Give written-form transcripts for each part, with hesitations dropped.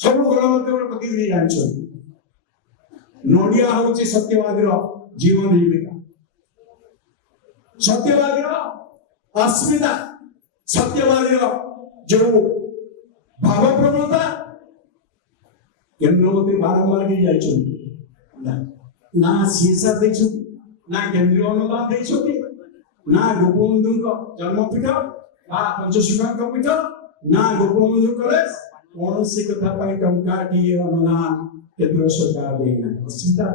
सब गणमाध्यम प्रतिनिधि जानछन नोडिया होची सत्यवादी जीवन जीविका सत्यवादी अस्मिता सत्यवादी जो भाव प्रवणता केंद्र मंत्री बारंबार के जाइछन ना सीएसआर देखछु ना केंद्रीय अनुदान देखछु ना गोपबंधु जन्मपीठ बा पंचशिखांक पीठ ना गोपबंधु कॉलेज कौन सी कथा पाई टंका की अनुदान केंद्र सरकार देना अस्मिता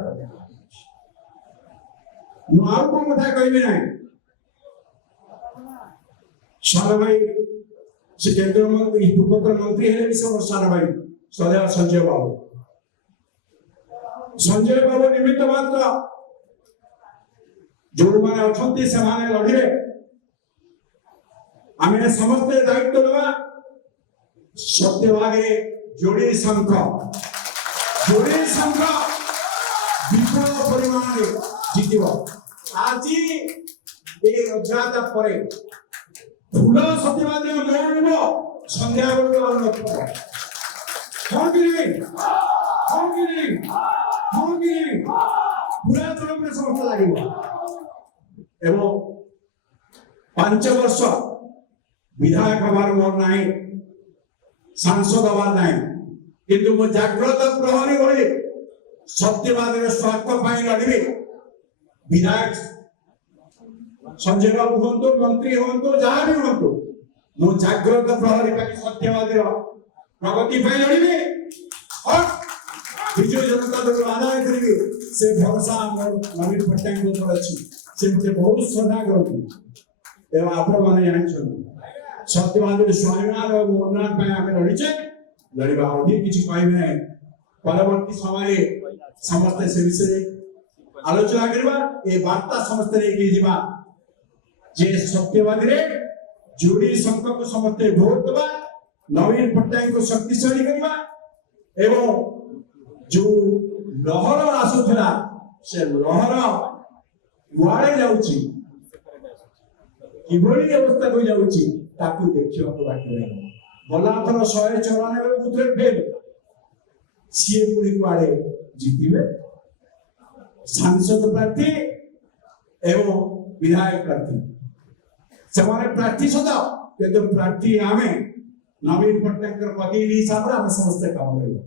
नु को कथा कहबे नै सारा भाई से केंद्र मंत्री पूर्वतन मंत्री है सारा भाई सदैव संजय बाबू निमित्त मात्र जो माने अछंती से माने लढिबे आमे समस्त दायित्व लेबा सत्यवादी जोड़ी संघ विपुल परिमाण जीतिब आज ए अज्ञात परे फूल सत्यवादी मोड़ब संध्या बेलू पूरा तरफ समस्त लगे एवं 5 वर्ष विधायक हमार मोर नहीं सांसद हमार नहीं किंतु मो जागृत प्रहरी भली सत्यवादी स्वार्थ पाई लड़बी विधायक संजय बाबू हूँ मंत्री हूँ जहाँ भी हूँ मो जागृत प्रहरी सत्यवादी प्रगति पाई लड़बी और विजय जनता दल आदाय करी से भरोसा नवीन पट्टनायक ऊपर अच्छी से मुझे बहुत श्रद्धा करती एवं आप माने जान सत्यवादी स्वाभिमान और उन्नयन पे आमे लड़ीचे लड़ीबा अधिक किछि कहबे नै परवर्ती समय समस्त से विषय आलोचना करबा ए वार्ता समस्त रे के जीवा जे सत्यवादी रे जोड़ी संघ को समस्त वोट देबा नवीन पट्टनायक को शक्तिशाली करबा एवं जो लहर आसुथला से लहर गुआड़े जाउची किभली अवस्था को जाउची ताकू देखियो को बाकी रहे बोला थर 194 बुथरे फेल सीए पुरी कुआड़े जीतिबे सांसद प्रार्थी एवं विधायक प्रार्थी समाने प्रार्थी सदा किंतु प्रार्थी आमे नवीन पट्टनायक प्रतिनिधि हिसाब रे हम समस्त काम करिबा